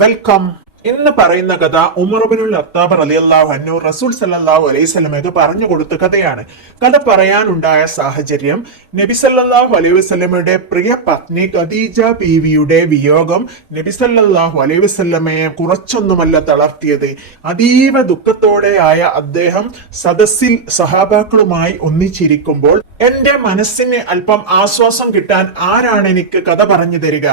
Welcome. ഇന്ന് പറയുന്ന കഥ ഉമർ ഇബ്നുൽ ഖത്താബ് റളിയല്ലാഹു അൻഹു റസൂൽ സല്ലല്ലാഹു അലൈഹി വസല്ലമയ്ക്ക് പറഞ്ഞു കൊടുത്ത കഥയാണ്. കഥ പറയാനുണ്ടായ സാഹചര്യം, നബി സല്ലല്ലാഹു അലൈഹി വസല്ലമയുടെ പ്രിയ പത്നി ഖദീജ ബീവിയുടെ വിയോഗം നബി സല്ലല്ലാഹു അലൈഹി വസല്ലമയെ കുറച്ചൊന്നുമല്ല തളർത്തിയത്. അതീവ ദുഃഖത്തോടെയായ അദ്ദേഹം സദസ്സിൽ സഹാബാക്കളുമായി ഒന്നിച്ചിരിക്കുമ്പോൾ, എന്റെ മനസ്സിന് അല്പം ആശ്വാസം കിട്ടാൻ ആരാണ് എനിക്ക് കഥ പറഞ്ഞു തരിക?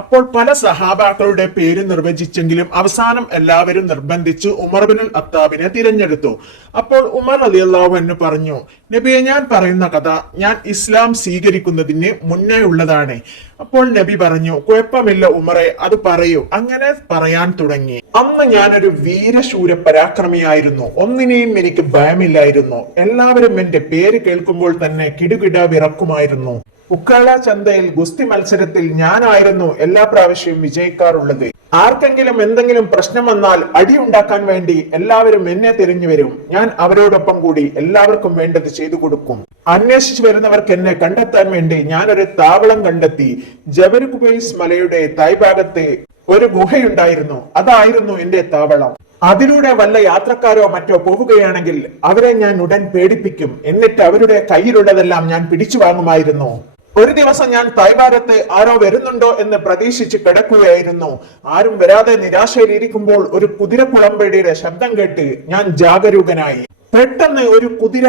അപ്പോൾ പല സഹാബാക്കളുടെ പേര് നിർവചിച്ചെങ്കിലും അവസാനം എല്ലാവരും നിർബന്ധിച്ച് ഉമർ ഇബ്നുൽ ഖത്താബിനെ തിരഞ്ഞെടുത്തു. അപ്പോൾ ഉമർ റളിയല്ലാഹു അൻഹു പറഞ്ഞു, നബിയെ, ഞാൻ പറയുന്ന കഥ ഞാൻ ഇസ്ലാം സ്വീകരിക്കുന്നതിന് മുന്നേ ഉള്ളതാണ്. അപ്പോൾ നബി പറഞ്ഞു, കുഴപ്പമില്ല ഉമറെ, അത് പറയൂ. അങ്ങനെ പറയാൻ തുടങ്ങി. അന്ന് ഞാനൊരു വീരശൂര പരാക്രമിയായിരുന്നു. ഒന്നിനെയും എനിക്ക് ഭയമില്ലായിരുന്നു. എല്ലാവരും എന്റെ പേര് കേൾക്കുമ്പോൾ തന്നെ കിടുകിട വിറക്കുമായിരുന്നു. ഉക്കാള ചന്തയിൽ ഗുസ്തി മത്സരത്തിൽ ഞാനായിരുന്നു എല്ലാ പ്രാവശ്യവും വിജയിക്കാറുള്ളത്. ആർക്കെങ്കിലും എന്തെങ്കിലും പ്രശ്നം വന്നാൽ അടിയുണ്ടാക്കാൻ വേണ്ടി എല്ലാവരും എന്നെ തിരിഞ്ഞു വരും. ഞാൻ അവരോടൊപ്പം കൂടി എല്ലാവർക്കും വേണ്ടത് ചെയ്തു കൊടുക്കും. അന്വേഷിച്ചു വരുന്നവർക്ക് എന്നെ കണ്ടെത്താൻ വേണ്ടി ഞാനൊരു താവളം കണ്ടെത്തി. ജബൽ ഖുബൈസ് മലയുടെ തായ്ഭാഗത്ത് ഒരു ഗുഹയുണ്ടായിരുന്നു. അതായിരുന്നു എന്റെ താവളം. അതിലൂടെ വല്ല യാത്രക്കാരോ മറ്റോ പോവുകയാണെങ്കിൽ അവരെ ഞാൻ ഉടൻ പേടിപ്പിക്കും. എന്നിട്ട് അവരുടെ കയ്യിലുള്ളതെല്ലാം ഞാൻ പിടിച്ചു വാങ്ങുമായിരുന്നു. ഒരു ദിവസം ഞാൻ തായ്വാരത്ത് ആരോ വരുന്നുണ്ടോ എന്ന് പ്രതീക്ഷിച്ച് കിടക്കുകയായിരുന്നു. ആരും വരാതെ നിരാശയിലിരിക്കുമ്പോൾ ഒരു കുതിരക്കുളമ്പടിയുടെ ശബ്ദം കേട്ട് ഞാൻ ജാഗരൂകനായി. പെട്ടെന്ന് ഒരു കുതിര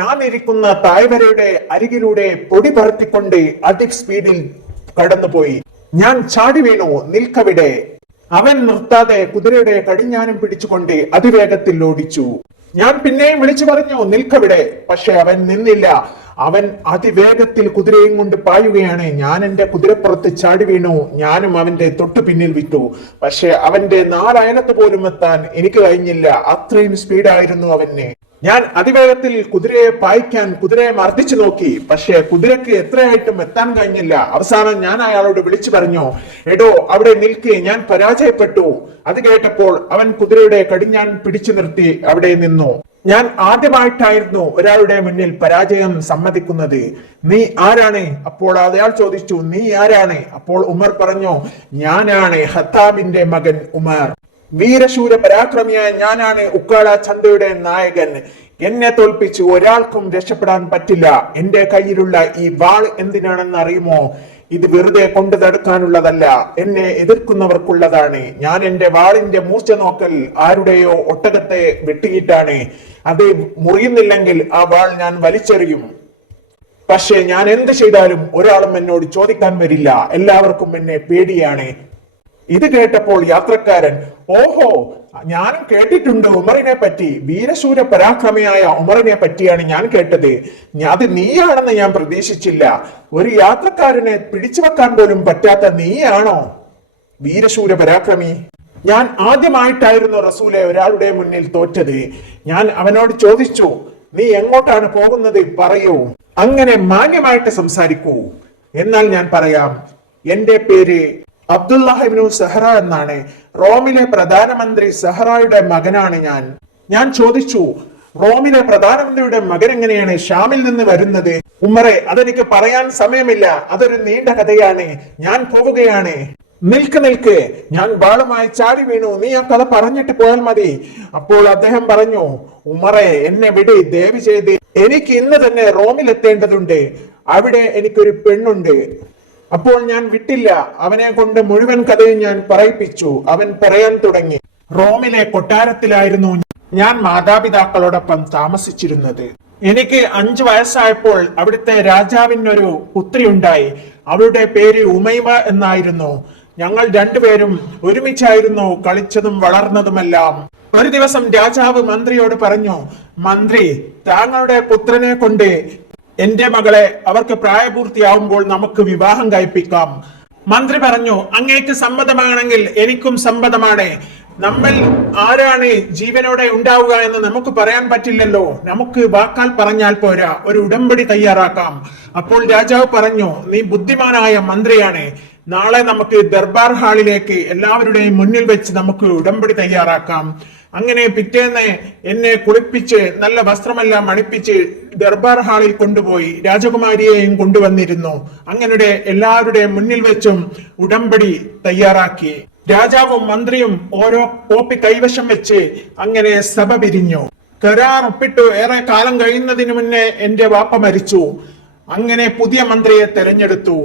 ഞാൻ ഇരിക്കുന്ന തായ്വരയുടെ അരികിലൂടെ പൊടി പറത്തിക്കൊണ്ട് അതിസ്പീഡിൽ കടന്നുപോയി. ഞാൻ ചാടി വീണു. നിൽക്കവിടെ. അവൻ നിർത്താതെ കുതിരയുടെ കടിഞ്ഞാനും പിടിച്ചുകൊണ്ട് അതിവേഗത്തിൽ ഓടിച്ചു. ഞാൻ പിന്നെയും വിളിച്ചു പറഞ്ഞു, നിൽക്കവിടെ. പക്ഷെ അവൻ നിന്നില്ല. അവൻ അതിവേഗത്തിൽ കുതിരയും കൊണ്ട് പായുകയാണ്. ഞാൻ എന്റെ കുതിരപ്പുറത്ത് ചാടി വീണു. ഞാനും അവന്റെ തൊട്ടു പിന്നിൽ വിട്ടു. പക്ഷെ അവന്റെ നാലയലത്ത് പോലും എത്താൻ എനിക്ക് കഴിഞ്ഞില്ല. അത്രയും സ്പീഡായിരുന്നു അവന്. ഞാൻ അതിവേഗത്തിൽ കുതിരയെ പായിക്കാൻ കുതിരയെ മർദ്ദിച്ചു നോക്കി. പക്ഷെ കുതിരക്ക് എത്രയായിട്ടും എത്താൻ കഴിഞ്ഞില്ല. അവസാനം ഞാൻ അയാളോട് വിളിച്ചു പറഞ്ഞു, എടോ, അവിടെ നിൽക്ക്, ഞാൻ പരാജയപ്പെട്ടു. അത് കേട്ടപ്പോൾ അവൻ കുതിരയുടെ കടിഞ്ഞാൻ പിടിച്ചു നിർത്തി അവിടെ നിന്നു. ഞാൻ ആദ്യമായിട്ടായിരുന്നു ഒരാളുടെ മുന്നിൽ പരാജയം സമ്മതിക്കുന്നത്. നീ ആരാണ്? അപ്പോൾ അയാൾ ചോദിച്ചു, നീ ആരാണ്? അപ്പോൾ ഉമർ പറഞ്ഞു, ഞാനാണ് ഖത്താബിന്റെ മകൻ ഉമർ. വീരശൂര പരാക്രമിയായ ഞാനാണ് ഉക്കാള ചന്തയുടെ നായകൻ. എന്നെ തോൽപ്പിച്ച് ഒരാൾക്കും രക്ഷപ്പെടാൻ പറ്റില്ല. എന്റെ കയ്യിലുള്ള ഈ വാൾ എന്തിനാണെന്ന് അറിയുമോ? ഇത് വെറുതെ കൊണ്ടു തടുക്കാനുള്ളതല്ല, എന്നെ എതിർക്കുന്നവർക്കുള്ളതാണ്. ഞാൻ എന്റെ വാളിന്റെ മൂർച്ച നോക്കൽ ആരുടെയോ ഒട്ടകത്തെ വെട്ടിയിട്ടാണ്. അത് മുറിയുന്നില്ലെങ്കിൽ ആ വാൾ ഞാൻ വലിച്ചെറിയും. പക്ഷെ ഞാൻ എന്ത് ചെയ്താലും ഒരാളും എന്നോട് ചോദിക്കാൻ വരില്ല. എല്ലാവർക്കും എന്നെ പേടിയാണ്. ഇത് കേട്ടപ്പോൾ യാത്രക്കാരൻ, ഓഹോ, ഞാനും കേട്ടിട്ടുണ്ട് ഉമറിനെ പറ്റി. വീരശൂര പരാക്രമിയായ ഉമറിനെ പറ്റിയാണ് ഞാൻ കേട്ടത്. അത് നീയാണെന്ന് ഞാൻ പ്രതീക്ഷിച്ചില്ല. ഒരു യാത്രക്കാരനെ പിടിച്ചു വെക്കാൻ പോലും പറ്റാത്ത നീയാണോ വീരശൂര പരാക്രമി? ഞാൻ ആദ്യമായിട്ടായിരുന്നു റസൂലെ ഒരാളുടെ മുന്നിൽ തോറ്റത്. ഞാൻ അവനോട് ചോദിച്ചു, നീ എങ്ങോട്ടാണ് പോകുന്നത്? പറയൂ. അങ്ങനെ മാന്യമായിട്ട് സംസാരിക്കൂ. എന്നാൽ ഞാൻ പറയാം, എന്റെ പേര് അബ്ദുല്ലാഹ് ഇബ്നു സഹറ എന്നാണ്. റോമിലെ പ്രധാനമന്ത്രി സഹറയുടെ മകനാണ് ഞാൻ. ഞാൻ ചോദിച്ചു, റോമിലെ പ്രധാനമന്ത്രിയുടെ മകൻ എങ്ങനെയാണ് ഷാമിൽ നിന്ന് വരുന്നത്? ഉമറെ, അതെനിക്ക് പറയാൻ സമയമില്ല. അതൊരു നീണ്ട കഥയാണ്. ഞാൻ പോവുകയാണ്. നിൽക്ക്. ഞാൻ വാളുമായി ചാടി വീണു. നീ ആ കഥ പറഞ്ഞിട്ട് പോയാൽ മതി. അപ്പോൾ അദ്ദേഹം പറഞ്ഞു, ഉമറെ, എന്നെ വിട്, ദയവ് ചെയ്ത്. എനിക്ക് ഇന്ന് തന്നെ റോമിൽ എത്തേണ്ടതുണ്ട്. അവിടെ എനിക്കൊരു പെണ്ണുണ്ട്. അപ്പോൾ ഞാൻ വിട്ടില്ല. അവനെ കൊണ്ട് മുഴുവൻ കഥയും ഞാൻ പറയിപ്പിച്ചു. അവൻ പറയാൻ തുടങ്ങി, റോമിലെ കൊട്ടാരത്തിലായിരുന്നു ഞാൻ മാതാപിതാക്കളോടൊപ്പം താമസിച്ചിരുന്നത്. എനിക്ക് 5 വയസ്സായപ്പോൾ അവിടുത്തെ രാജാവിനൊരു പുത്രി ഉണ്ടായി. അവളുടെ പേര് ഉമൈമ എന്നായിരുന്നു. ഞങ്ങൾ രണ്ടുപേരും ഒരുമിച്ചായിരുന്നു കളിച്ചതും വളർന്നതുമെല്ലാം. ഒരു ദിവസം രാജാവ് മന്ത്രിയോട് പറഞ്ഞു, മന്ത്രി, താങ്കളുടെ പുത്രനെ കൊണ്ട് എന്റെ മകളെ അവർക്ക് പ്രായപൂർത്തിയാവുമ്പോൾ നമുക്ക് വിവാഹം കഴിപ്പിക്കാം. മന്ത്രി പറഞ്ഞു, അങ്ങേക്ക് സമ്മതമാണെങ്കിൽ എനിക്കും സമ്മതമാണ്. നമ്മൾ ആരാണ് ജീവനോടെ ഉണ്ടാവുക എന്ന് നമുക്ക് പറയാൻ പറ്റില്ലല്ലോ. നമുക്ക് വാക്കാൽ പറഞ്ഞാൽ പോരാ, ഒരു ഉടമ്പടി തയ്യാറാക്കാം. അപ്പോൾ രാജാവ് പറഞ്ഞു, നീ ബുദ്ധിമാനായ മന്ത്രിയാണ്. നാളെ നമുക്ക് ദർബാർ ഹാളിലേക്ക് എല്ലാവരുടെയും മുന്നിൽ വെച്ച് നമുക്ക് ഉടമ്പടി തയ്യാറാക്കാം. അങ്ങനെ പിറ്റേന്ന് എന്നെ കുളിപ്പിച്ച് നല്ല വസ്ത്രമെല്ലാം അണിപ്പിച്ച് ദർബാർ ഹാളിൽ കൊണ്ടുപോയി രാജകുമാരിയെയും കൊണ്ടുവന്നിരുന്നു. അങ്ങനെ എല്ലാവരുടെയും മുന്നിൽ വെച്ചും ഉടമ്പടി തയ്യാറാക്കി. രാജാവും മന്ത്രിയും ഓരോ കോപ്പി കൈവശം വെച്ച് അങ്ങനെ സഭ പിരിഞ്ഞു. കരാർ ഒപ്പിട്ടു ഏറെ കാലം കഴിയുന്നതിന് മുന്നേ എന്റെ വാപ്പ മരിച്ചു. അങ്ങനെ പുതിയ മന്ത്രിയെ തെരഞ്ഞെടുത്തു.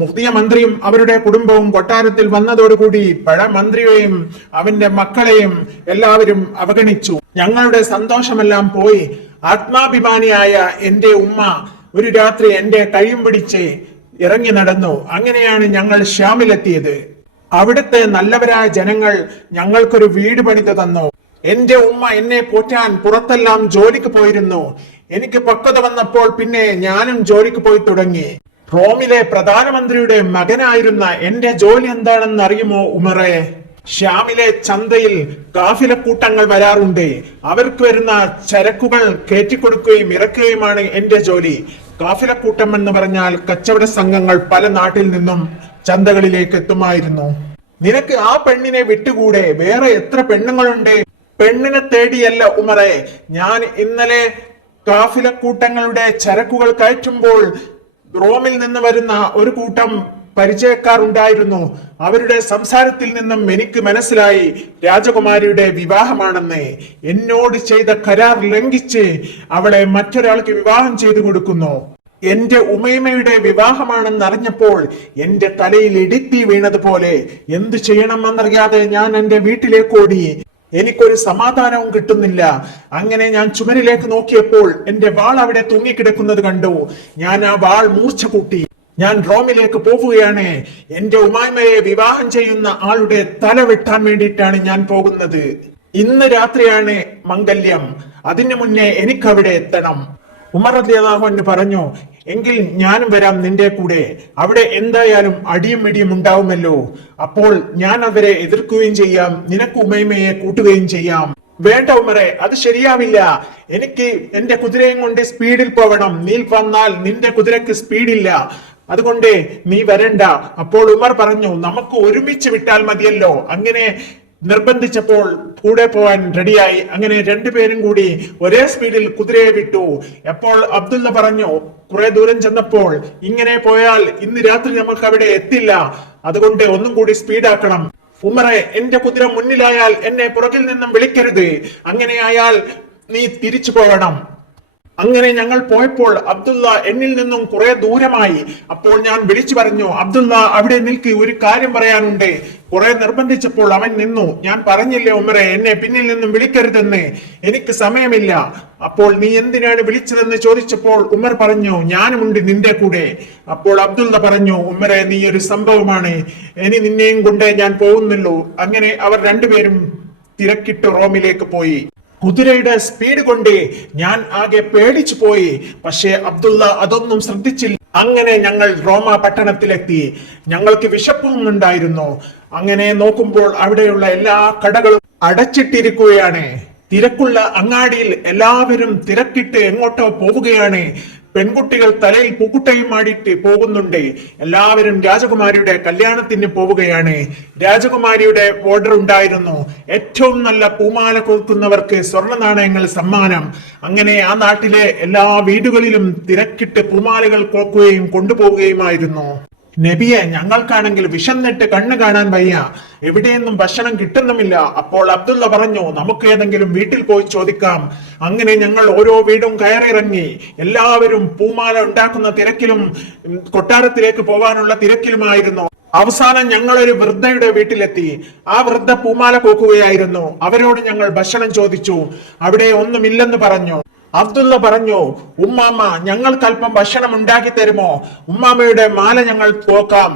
പുതിയ മന്ത്രിയും അവരുടെ കുടുംബവും കൊട്ടാരത്തിൽ വന്നതോടുകൂടി പഴയ മന്ത്രിയെയും അവന്റെ മക്കളെയും എല്ലാവരും അവഗണിച്ചു. ഞങ്ങളുടെ സന്തോഷമെല്ലാം പോയി. ആത്മാഭിമാനിയായ എന്റെ ഉമ്മ ഒരു രാത്രി എന്റെ കൈയും പിടിച്ച് ഇറങ്ങി നടന്നു. അങ്ങനെയാണ് ഞങ്ങൾ ഷ്യാമിലെത്തിയത്. അവിടുത്തെ നല്ലവരായ ജനങ്ങൾ ഞങ്ങൾക്കൊരു വീട് പണിതു തന്നു. എന്റെ ഉമ്മ എന്നെ പോറ്റാൻ പുറത്തെല്ലാം ജോലിക്ക് പോയിരുന്നു. എനിക്ക് പക്വത വന്നപ്പോൾ പിന്നെ ഞാനും ജോലിക്ക് പോയി തുടങ്ങി. റോമിലെ പ്രധാനമന്ത്രിയുടെ മകനായിരുന്ന എന്റെ ജോലി എന്താണെന്ന് അറിയുമോ ഉമറെ? ഷ്യാമിലെ ചന്തയിൽ കാഫിലക്കൂട്ടങ്ങൾ വരാറുണ്ട്. അവർക്ക് വരുന്ന ചരക്കുകൾ കയറ്റിക്കൊടുക്കുകയും ഇറക്കുകയുമാണ് എന്റെ ജോലി. കാഫിലക്കൂട്ടം എന്ന് പറഞ്ഞാൽ കച്ചവട സംഘങ്ങൾ പല നാട്ടിൽ നിന്നും ചന്തകളിലേക്ക് എത്തുമായിരുന്നു. നിനക്ക് ആ പെണ്ണിനെ വിട്ടുകൂടെ? വേറെ എത്ര പെണ്ണുങ്ങളുണ്ട്? പെണ്ണിനെ തേടിയല്ല ഉമറെ, ഞാൻ ഇന്നലെ കാഫിലക്കൂട്ടങ്ങളുടെ ചരക്കുകൾ കയറ്റുമ്പോൾ റോമിൽ നിന്ന് വരുന്ന ഒരു കൂട്ടം പരിചയക്കാർ ഉണ്ടായിരുന്നു. അവരുടെ സംസാരത്തിൽ നിന്നും എനിക്ക് മനസ്സിലായി രാജകുമാരിയുടെ വിവാഹമാണെന്ന്. എന്നോട് ചെയ്ത കരാർ ലംഘിച്ച് അവളെ മറ്റൊരാൾക്ക് വിവാഹം ചെയ്തു കൊടുക്കുന്നു. എന്റെ ഉമൈമയുടെ വിവാഹമാണെന്ന് അറിഞ്ഞപ്പോൾ എന്റെ തലയിൽ ഇടിത്തി വീണതുപോലെ എന്തു ചെയ്യണമെന്നറിയാതെ ഞാൻ എന്റെ വീട്ടിലേക്ക് ഓടി. എനിക്കൊരു സമാധാനവും കിട്ടുന്നില്ല. അങ്ങനെ ഞാൻ ചുമരിലേക്ക് നോക്കിയപ്പോൾ എന്റെ വാൾ അവിടെ തൂങ്ങിക്കിടക്കുന്നത് കണ്ടു. ഞാൻ ആ വാൾ മൂർച്ച കൂട്ടി. ഞാൻ റോമിലേക്ക് പോവുകയാണ്. എന്റെ ഉമൈമയെ വിവാഹം ചെയ്യുന്ന ആളുടെ തല വെട്ടാൻ വേണ്ടിയിട്ടാണ് ഞാൻ പോകുന്നത്. ഇന്ന് രാത്രിയാണ് മംഗല്യം. അതിനു മുന്നേ എനിക്കവിടെ എത്തണം. ഉമർ റളിയല്ലാഹു അൻഹു പറഞ്ഞു, എങ്കിൽ ഞാനും വരാം നിന്റെ കൂടെ. അവിടെ എന്തായാലും അടിയും ഇടിയും ഉണ്ടാവുമല്ലോ. അപ്പോൾ ഞാൻ അവരെ എതിർക്കുകയും ചെയ്യാം, നിനക്ക് ഉമൈമയെ കൂട്ടുകയും ചെയ്യാം. വേണ്ട ഉമറെ, അത് ശരിയാവില്ല. എനിക്ക് എന്റെ കുതിരയും കൊണ്ട് സ്പീഡിൽ പോകണം. നീ വന്നാൽ നിന്റെ കുതിരക്ക് സ്പീഡില്ല, അതുകൊണ്ട് നീ വരണ്ട. അപ്പോൾ ഉമർ പറഞ്ഞു, നമുക്ക് ഒരുമിച്ച് വിട്ടാൽ മതിയല്ലോ. അങ്ങനെ നിർബന്ധിച്ചപ്പോൾ കൂടെ പോവാൻ റെഡിയായി. അങ്ങനെ രണ്ടുപേരും കൂടി ഒരേ സ്പീഡിൽ കുതിരയെ വിട്ടു. അപ്പോൾ അബ്ദുള്ള പറഞ്ഞു, കുറെ ദൂരം ചെന്നപ്പോൾ, ഇങ്ങനെ പോയാൽ ഇന്ന് രാത്രി നമുക്ക് അവിടെ എത്തില്ല, അതുകൊണ്ട് ഒന്നും കൂടി സ്പീഡാക്കണം. ഉമറെ, എന്റെ കുതിര മുന്നിലായാൽ എന്നെ പുറകിൽ നിന്നും വിളിക്കരുത്. അങ്ങനെയായാൽ നീ തിരിച്ചു പോകണം. അങ്ങനെ ഞങ്ങൾ പോയപ്പോൾ അബ്ദുള്ള എന്നിൽ നിന്നും കുറെ ദൂരമായി. അപ്പോൾ ഞാൻ വിളിച്ചു പറഞ്ഞു, അബ്ദുള്ള അവിടെ നിൽക്ക്, ഒരു കാര്യം പറയാനുണ്ട്. കുറെ നിർബന്ധിച്ചപ്പോൾ അവൻ നിന്നു. ഞാൻ പറഞ്ഞില്ലേ ഉമറെ, എന്നെ പിന്നിൽ നിന്നും വിളിക്കരുതെന്ന്, എനിക്ക് സമയമില്ല. അപ്പോൾ നീ എന്തിനാണ് വിളിച്ചതെന്ന് ചോദിച്ചപ്പോൾ ഉമർ പറഞ്ഞു, ഞാനുമുണ്ട് നിന്റെ കൂടെ. അപ്പോൾ അബ്ദുള്ള പറഞ്ഞു, ഉമറെ, നീ ഒരു സംഭവമാണ്, ഇനി നിന്നെയും കൊണ്ടേ ഞാൻ പോകുന്നുള്ളൂ. അങ്ങനെ അവർ രണ്ടുപേരും തിരക്കിട്ട് റോമിലേക്ക് പോയി. കുതിരയുടെ സ്പീഡ് കൊണ്ട് ഞാൻ ആകെ പേടിച്ചു പോയി. പക്ഷേ അബ്ദുള്ള അതൊന്നും ശ്രദ്ധിച്ചില്ല. അങ്ങനെ ഞങ്ങൾ റോമ പട്ടണത്തിലെത്തി. ഞങ്ങൾക്ക് വിശപ്പും ഉണ്ടായിരുന്നു. അങ്ങനെ നോക്കുമ്പോൾ അവിടെയുള്ള എല്ലാ കടകളും അടച്ചിട്ടിരിക്കുകയാണ്. തിരക്കുള്ള അങ്ങാടിയിൽ എല്ലാവരും തിരക്കിട്ട് എങ്ങോട്ടോ പോവുകയാണ്. പെൺകുട്ടികൾ തലയിൽ പൂക്കുട്ടയും ആടിയിട്ട് പോകുന്നുണ്ട്. എല്ലാവരും രാജകുമാരിയുടെ കല്യാണത്തിന് പോവുകയാണ്. രാജകുമാരിയുടെ ഓർഡർ ഉണ്ടായിരുന്നു, ഏറ്റവും നല്ല പൂമാല കോർക്കുന്നവർക്ക് സ്വർണ്ണ നാണയങ്ങൾ സമ്മാനം. അങ്ങനെ ആ നാട്ടിലെ എല്ലാ വീടുകളിലും തിരക്കിട്ട് പൂമാലകൾ കോർക്കുകയും കൊണ്ടുപോവുകയുമായിരുന്നു. നബിയെ, ഞങ്ങൾക്കാണെങ്കിൽ വിശന്നിട്ട് കണ്ണ് കാണാൻ വയ്യ, എവിടെയൊന്നും ഭക്ഷണം കിട്ടുന്നുമില്ല. അപ്പോൾ അബ്ദുള്ള പറഞ്ഞു, നമുക്ക് ഏതെങ്കിലും വീട്ടിൽ പോയി ചോദിക്കാം. അങ്ങനെ ഞങ്ങൾ ഓരോ വീടും കയറിയിറങ്ങി. എല്ലാവരും പൂമാല ഉണ്ടാക്കുന്ന തിരക്കിലും കൊട്ടാരത്തിലേക്ക് പോകാനുള്ള തിരക്കിലുമായിരുന്നു. അവസാനം ഞങ്ങൾ ഒരു വൃദ്ധയുടെ വീട്ടിലെത്തി. ആ വൃദ്ധ പൂമാല കോക്കുകയായിരുന്നു. അവരോട് ഞങ്ങൾ ഭക്ഷണം ചോദിച്ചു. അവിടെ ഒന്നുമില്ലെന്ന് പറഞ്ഞു. അബ്ദുള്ള പറഞ്ഞു, ഉമ്മാമ, ഞങ്ങൾക്കല്പം ഭക്ഷണം ഉണ്ടാക്കി തരുമോ? ഉമ്മാമയുടെ മാല ഞങ്ങൾ പോക്കാം.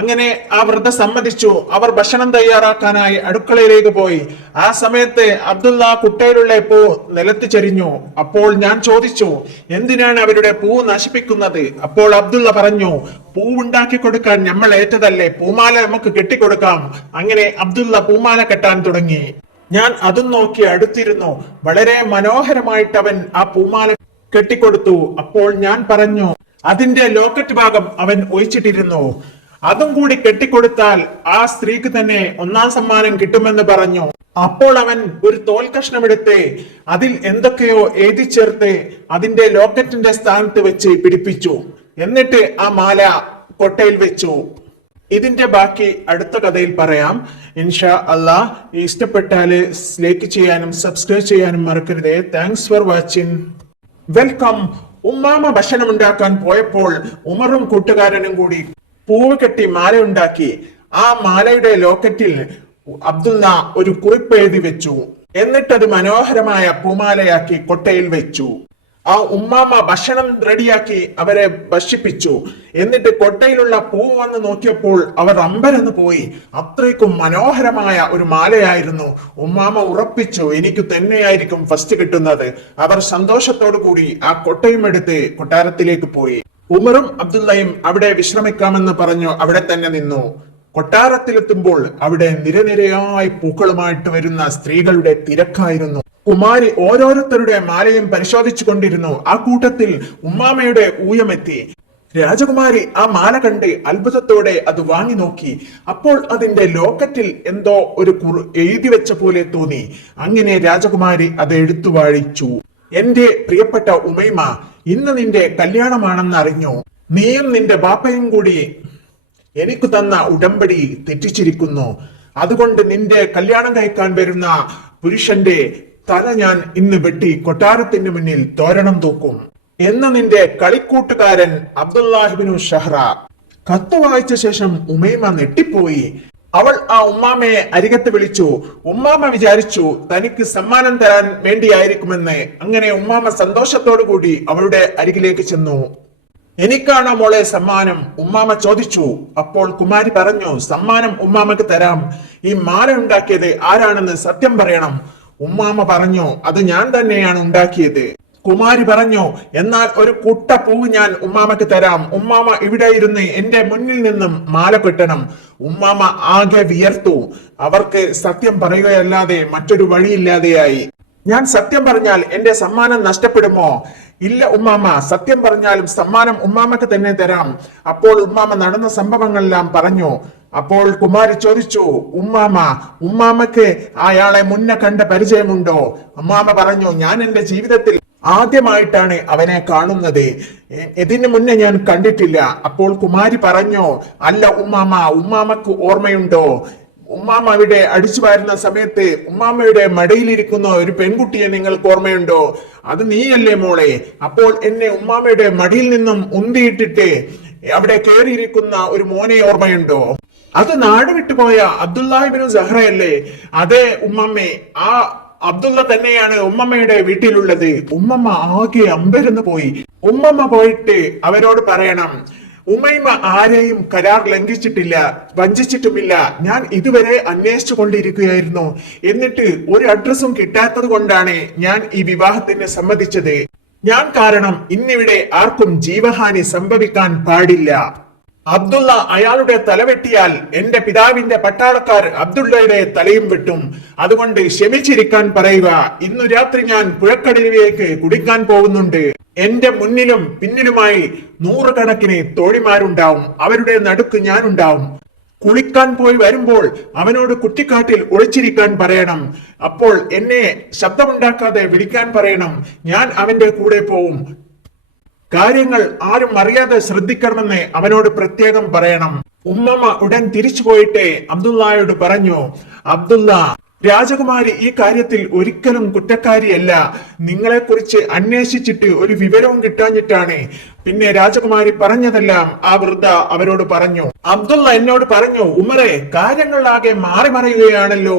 അങ്ങനെ ആ വൃദ്ധ സമ്മതിച്ചു. അവർ ഭക്ഷണം തയ്യാറാക്കാനായി അടുക്കളയിലേക്ക് പോയി. ആ സമയത്ത് അബ്ദുള്ള കുട്ടയിലുള്ള പൂ നിലത്ത് ചെരിഞ്ഞു. അപ്പോൾ ഞാൻ ചോദിച്ചു, എന്തിനാണ് അവരുടെ പൂ നശിപ്പിക്കുന്നത്? അപ്പോൾ അബ്ദുള്ള പറഞ്ഞു, പൂവുണ്ടാക്കി കൊടുക്കാൻ നമ്മൾ ഏറ്റതല്ലേ, പൂമാല നമുക്ക് കെട്ടിക്കൊടുക്കാം. അങ്ങനെ അബ്ദുള്ള പൂമാല കെട്ടാൻ തുടങ്ങി. ഞാൻ അതും നോക്കി അടുത്തിരുന്നു. വളരെ മനോഹരമായിട്ട് അവൻ ആ പൂമാല കെട്ടിക്കൊടുത്തു. അപ്പോൾ ഞാൻ പറഞ്ഞു, അതിന്റെ ലോക്കറ്റ് ഭാഗം അവൻ ഒഴിച്ചിട്ടിരുന്നു, അതും കൂടി കെട്ടിക്കൊടുത്താൽ ആ സ്ത്രീക്ക് തന്നെ ഒന്നാം സമ്മാനം കിട്ടുമെന്ന് പറഞ്ഞു. അപ്പോൾ അവൻ ഒരു തോൽ കഷ്ണമെടുത്ത് അതിൽ എന്തൊക്കെയോ എഴുതി ചേർത്ത് അതിന്റെ ലോക്കറ്റിന്റെ സ്ഥാനത്ത് വെച്ച് പിടിപ്പിച്ചു. എന്നിട്ട് ആ മാല കൊട്ടയിൽ വെച്ചു. ഇതിന്റെ ബാക്കി അടുത്ത കഥയിൽ പറയാം. ഇൻഷാ അല്ലാ. ഇഷ്ടപ്പെട്ടാല് ലൈക്ക് ചെയ്യാനും സബ്സ്ക്രൈബ് ചെയ്യാനും മറക്കരുതേ. Thanks for watching. വെൽക്കം. ഉമ്മാമ ഭക്ഷണം ഉണ്ടാക്കാൻ പോയപ്പോൾ ഉമറും കൂട്ടുകാരനും കൂടി പൂവ് കെട്ടി മാല ഉണ്ടാക്കി. ആ മാലയുടെ ലോക്കറ്റിൽ അബ്ദുള്ള ഒരു കുറിപ്പ് എഴുതി വെച്ചു. എന്നിട്ടത് മനോഹരമായ പൂമാലയാക്കി കൊട്ടയിൽ വെച്ചു. ആ ഉമ്മാമ ഭക്ഷണം റെഡിയാക്കി അവരെ ഭക്ഷിപ്പിച്ചു. എന്നിട്ട് കൊട്ടയിലുള്ള പൂവ് വന്ന് നോക്കിയപ്പോൾ അവർ അമ്പരന്ന് പോയി. അത്രയ്ക്കും മനോഹരമായ ഒരു മാലയായിരുന്നു. ഉമ്മാമ ഉറപ്പിച്ചു, എനിക്ക് തന്നെയായിരിക്കും ഫസ്റ്റ് കിട്ടുന്നത്. അവർ സന്തോഷത്തോടു കൂടി ആ കൊട്ടയും എടുത്ത് കൊട്ടാരത്തിലേക്ക് പോയി. ഉമറും അബ്ദുള്ളയും അവിടെ വിശ്രമിക്കാമെന്ന് പറഞ്ഞു അവിടെ തന്നെ നിന്നു. കൊട്ടാരത്തിലെത്തുമ്പോൾ അവിടെ നിരനിരയായി പൂക്കളുമായിട്ട് വരുന്ന സ്ത്രീകളുടെ തിരക്കായിരുന്നു. കുമാരി ഓരോരുത്തരുടെ മാലയും പരിശോധിച്ചു കൊണ്ടിരുന്നു. ആ കൂട്ടത്തിൽ ഉമ്മാമയുടെ ഊയമെത്തി. രാജകുമാരി ആ മാല കണ്ട് അത്ഭുതത്തോടെ അത് വാങ്ങി നോക്കി. അപ്പോൾ അതിന്റെ ലോക്കറ്റിൽ എന്തോ ഒരു എഴുതി വെച്ച പോലെ തോന്നി. അങ്ങനെ രാജകുമാരി അത് എടുത്തു വാഴിച്ചു. എന്റെ പ്രിയപ്പെട്ട ഉമൈമ, ഇന്ന് നിന്റെ കല്യാണമാണെന്ന് അറിഞ്ഞു. നീയും നിന്റെ ബാപ്പയും കൂടി എനിക്ക് തന്ന ഉടമ്പടി തെറ്റിച്ചിരിക്കുന്നു. അതുകൊണ്ട് നിന്റെ കല്യാണം കഴിക്കാൻ വരുന്ന പുരുഷന്റെ തല ഞാൻ ഇന്ന് വെട്ടി കൊട്ടാരത്തിന് മുന്നിൽ തോരണം തൂക്കും എന്ന് നിന്റെ കളിക്കൂട്ടുകാരൻ അബ്ദുല്ലാഹിബ്നു ഷഹ്റ. കത്ത് വായിച്ച ശേഷം ഉമൈമ നെട്ടിപ്പോയി. അവൾ ആ ഉമ്മാമയെ അരികത്ത് വിളിച്ചു. ഉമ്മാമ വിചാരിച്ചു തനിക്ക് സമ്മാനം തരാൻ വേണ്ടിയായിരിക്കുമെന്ന്. അങ്ങനെ ഉമ്മാമ സന്തോഷത്തോടു കൂടി അവളുടെ അരികിലേക്ക് ചെന്നു. എനിക്കാണോ മോളെ സമ്മാനം? ഉമ്മാമ ചോദിച്ചു. അപ്പോൾ കുമാരി പറഞ്ഞു, സമ്മാനം ഉമ്മാമക്ക് തരാം. ഈ മാല ഉണ്ടാക്കിയത് ആരാണെന്ന് സത്യം പറയണം. ഉമ്മാമ പറഞ്ഞു, അത് ഞാൻ തന്നെയാണ് ഉണ്ടാക്കിയത്. കുമാരി പറഞ്ഞു, എന്നാൽ ഒരു കുട്ട പൂവ് ഞാൻ ഉമ്മാമക്ക് തരാം. ഉമ്മാമ ഇവിടെ ഇരുന്ന് എന്റെ മുന്നിൽ നിന്നും മാല കെട്ടണം. ഉമ്മാമ ആകെ വിയർത്തു. അവർക്ക് സത്യം പറയുകയല്ലാതെ മറ്റൊരു വഴിയില്ലാതെയായി. ഞാൻ സത്യം പറഞ്ഞാൽ എന്റെ സമ്മാനം നഷ്ടപ്പെടുമോ? ഇല്ല ഉമ്മാമ, സത്യം പറഞ്ഞാലും സമ്മാനം ഉമ്മാമക്ക് തന്നെ തരാം. അപ്പോൾ ഉമ്മാമ നടന്ന സംഭവങ്ങളെല്ലാം പറഞ്ഞു. അപ്പോൾ കുമാരി ചോദിച്ചു, ഉമ്മാമക്ക് അയാളെ മുന്നേ കണ്ട പരിചയമുണ്ടോ? ഉമ്മാമ പറഞ്ഞു, ഞാൻ എന്റെ ജീവിതത്തിൽ ആദ്യമായിട്ടാണ് അവനെ കാണുന്നത്. ഇതിനു മുന്നേ ഞാൻ കണ്ടിട്ടില്ല. അപ്പോൾ കുമാരി പറഞ്ഞു, അല്ല ഉമ്മാമക്ക് ഓർമ്മയുണ്ടോ? ഉമ്മാമ അവിടെ അടിച്ചു വാരുന്ന സമയത്ത് ഉമ്മാമയുടെ മടിയിലിരിക്കുന്ന ഒരു പെൺകുട്ടിയെ നിങ്ങൾക്ക് ഓർമ്മയുണ്ടോ? അത് നീയല്ലേ മോളെ? അപ്പോൾ എന്നെ ഉമ്മാമയുടെ മടിയിൽ നിന്നും ഉന്തിയിട്ടിട്ട് അവിടെ കയറിയിരിക്കുന്ന ഒരു മോനെ ഓർമ്മയുണ്ടോ? അത് നാട് വിട്ടുപോയ അബ്ദുല്ലാഹിബ്നു സഹ്റയല്ലേ? അതെ ഉമ്മമ്മേ, ആ അബ്ദുള്ള തന്നെയാണ് ഉമ്മമ്മയുടെ വീട്ടിലുള്ളത്. ഉമ്മമ്മ ആകെ അമ്പരന്ന് പോയി. ഉമ്മമ്മ പോയിട്ട് അവരോട് പറയണം, ഉമൈമ ആരെയും കരാർ ലംഘിച്ചിട്ടില്ല, വഞ്ചിച്ചിട്ടുമില്ല. ഞാൻ ഇതുവരെ അന്വേഷിച്ചു കൊണ്ടിരിക്കുകയായിരുന്നു. എന്നിട്ട് ഒരു അഡ്രസ്സും കിട്ടാത്തത് കൊണ്ടാണ് ഞാൻ ഈ വിവാഹത്തിന് സമ്മതിച്ചത്. ഞാൻ കാരണം ഇന്നിവിടെ ആർക്കും ജീവഹാനി സംഭവിക്കാൻ പാടില്ല. അബ്ദുള്ള അയാളുടെ തല വെട്ടിയാൽ എന്റെ പിതാവിന്റെ പട്ടാളക്കാർ അബ്ദുള്ളയുടെ തലയും വെട്ടും. അതുകൊണ്ട് ക്ഷമിച്ചിരിക്കാൻ പറയുക. ഇന്നു രാത്രി ഞാൻ പുഴക്കടലിലേക്ക് കുടിക്കാൻ പോകുന്നുണ്ട്. എന്റെ മുന്നിലും പിന്നിലുമായി 100 കണക്കിന് തോഴിമാരുണ്ടാവും. അവരുടെ നടുക്ക് ഞാനുണ്ടാവും. കുളിക്കാൻ പോയി വരുമ്പോൾ അവനോട് കുറ്റിക്കാട്ടിൽ ഒളിച്ചിരിക്കാൻ പറയണം. അപ്പോൾ എന്നെ ശബ്ദമുണ്ടാക്കാതെ വിളിക്കാൻ പറയണം. ഞാൻ അവന്റെ കൂടെ പോവും. കാര്യങ്ങൾ ആരും അറിയാതെ ശ്രദ്ധിക്കണമെന്ന് അവനോട് പ്രത്യേകം പറയണം. ഉമ്മമ്മ ഉടൻ തിരിച്ചു പോയിട്ട് അബ്ദുള്ളയോട് പറഞ്ഞു, അബ്ദുള്ള, രാജകുമാരി ഈ കാര്യത്തിൽ ഒരിക്കലും കുറ്റക്കാരിയല്ല. നിങ്ങളെ കുറിച്ച് അന്വേഷിച്ചിട്ട് ഒരു വിവരവും കിട്ടാഞ്ഞിട്ടാണ്. പിന്നെ രാജകുമാരി പറഞ്ഞതെല്ലാം ആ വൃദ്ധ അവരോട് പറഞ്ഞു. അബ്ദുള്ള എന്നോട് പറഞ്ഞു, ഉമറെ, കാര്യങ്ങളാകെ മാറി മറിയുകയാണല്ലോ.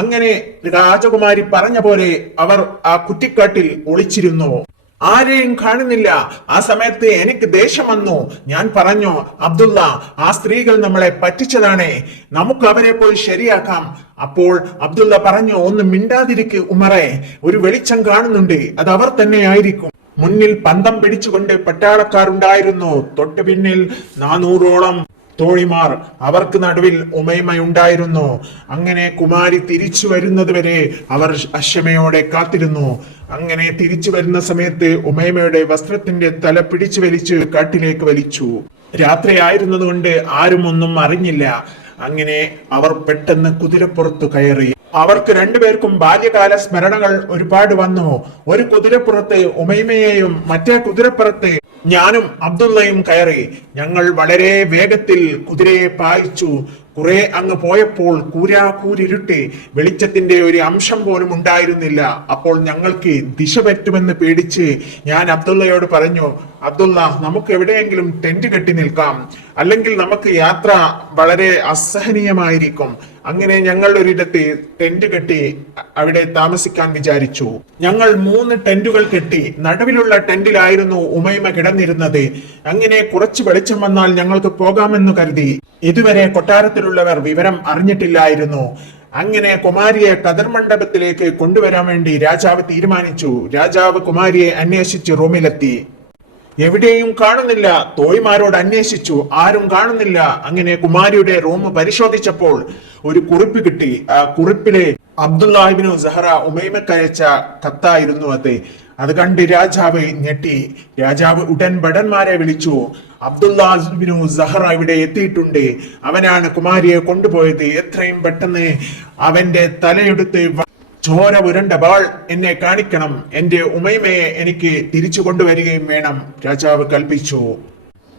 അങ്ങനെ രാജകുമാരി പറഞ്ഞ പോലെ അവർ ആ കുറ്റിക്കാട്ടിൽ ഒളിച്ചിരുന്നു. ആരെയും കാണുന്നില്ല. ആ സമയത്ത് എനിക്ക് ദേഷ്യം വന്നു. ഞാൻ പറഞ്ഞു, അബ്ദുള്ള, ആ സ്ത്രീകൾ നമ്മളെ പറ്റിച്ചതാണ്. നമുക്ക് അവരെ പോയി ശരിയാക്കാം. അപ്പോൾ അബ്ദുള്ള പറഞ്ഞു, ഒന്ന് മിണ്ടാതിരിക്ക് ഉമറെ, ഒരു വെളിച്ചം കാണുന്നുണ്ട്. അത് അവർ തന്നെയായിരിക്കും. മുന്നിൽ പന്തം പിടിച്ചുകൊണ്ട് പട്ടാളക്കാരുണ്ടായിരുന്നു. തൊട്ടു പിന്നിൽ 400ഓളം തോഴിമാർ. അവർക്ക് നടുവിൽ ഉമൈമയുണ്ടായിരുന്നു. അങ്ങനെ കുമാരി തിരിച്ചു വരുന്നത് വരെ അവർ അക്ഷമയോടെ കാത്തിരുന്നു. അങ്ങനെ തിരിച്ചു വരുന്ന സമയത്ത് ഉമൈമയുടെ വസ്ത്രത്തിന്റെ തല പിടിച്ചു വലിച്ച് കാട്ടിലേക്ക് വലിച്ചു. രാത്രി ആയിരുന്നതുകൊണ്ട് ആരും ഒന്നും അറിഞ്ഞില്ല. അങ്ങനെ അവർ പെട്ടെന്ന് കുതിരപ്പുറത്ത് കയറി. അവർക്ക് രണ്ടുപേർക്കും ബാല്യകാല സ്മരണകൾ ഒരുപാട് വന്നു. ഒരു കുതിരപ്പുറത്ത് ഉമൈമയെയും മറ്റേ കുതിരപ്പുറത്ത് ഞാനും അബ്ദുള്ളയും കയറി. ഞങ്ങൾ വളരെ വേഗത്തിൽ കുതിരയെ പായിച്ചു. കുറെ അങ്ങ് പോയപ്പോൾ കൂരിരുട്ട്, വെളിച്ചത്തിന്റെ ഒരു അംശം പോലും ഉണ്ടായിരുന്നില്ല. അപ്പോൾ ഞങ്ങൾക്ക് ദിശ പറ്റുമെന്ന് പേടിച്ച് ഞാൻ അബ്ദുള്ളയോട് പറഞ്ഞു, അബ്ദുള്ള, നമുക്ക് എവിടെയെങ്കിലും ടെന്റ് കെട്ടി നിൽക്കാം, അല്ലെങ്കിൽ നമുക്ക് യാത്ര വളരെ അസഹനീയമായിരിക്കും. അങ്ങനെ ഞങ്ങൾ ഒരിടത്ത് ടെന്റ് കെട്ടി അവിടെ താമസിക്കാൻ വിചാരിച്ചു. ഞങ്ങൾ 3 ടെന്റുകൾ കെട്ടി. നടുവിലുള്ള ടെന്റിലായിരുന്നു ഉമൈമ കിടന്നിരുന്നത്. അങ്ങനെ കുറച്ച് വെളിച്ചം വന്നാൽ ഞങ്ങൾക്ക് പോകാമെന്ന് കരുതി. ഇതുവരെ കൊട്ടാരത്തിലുള്ളവർ വിവരം അറിഞ്ഞിട്ടില്ലായിരുന്നു. അങ്ങനെ കുമാരിയെ കതിർ മണ്ഡപത്തിലേക്ക് കൊണ്ടുവരാൻ വേണ്ടി രാജാവ് തീരുമാനിച്ചു. രാജാവ് കുമാരിയെ അന്വേഷിച്ച് റൂമിലെത്തി. എവിടെയും കാണുന്നില്ല. തോഴിമാരോട് അന്വേഷിച്ചു, ആരും കാണുന്നില്ല. അങ്ങനെ കുമാരിയുടെ റൂം പരിശോധിച്ചപ്പോൾ ഒരു കുറിപ്പ് കിട്ടി. ആ കുറിപ്പിലെ അബ്ദുല്ലാഹിബ്നു സഹറ ഉമൈമക്കയച്ച കത്തായിരുന്നു അത്. അത് കണ്ട് രാജാവ് ഞെട്ടി. രാജാവ് ഉടൻ ഭടന്മാരെ വിളിച്ചു. അബ്ദുല്ലാഹിബ്നു സഹറ ഇവിടെ എത്തിയിട്ടുണ്ട്, അവനാണ് കുമാരിയെ കൊണ്ടുപോയത്. എത്രയും പെട്ടെന്ന് അവന്റെ തലയെടുത്ത് ചോര പുരണ്ട ബാൾ എന്നെ കാണിക്കണം. എന്റെ ഉമൈമയെ എനിക്ക് തിരിച്ചു കൊണ്ടുവരികയും വേണം, രാജാവ് കൽപ്പിച്ചു.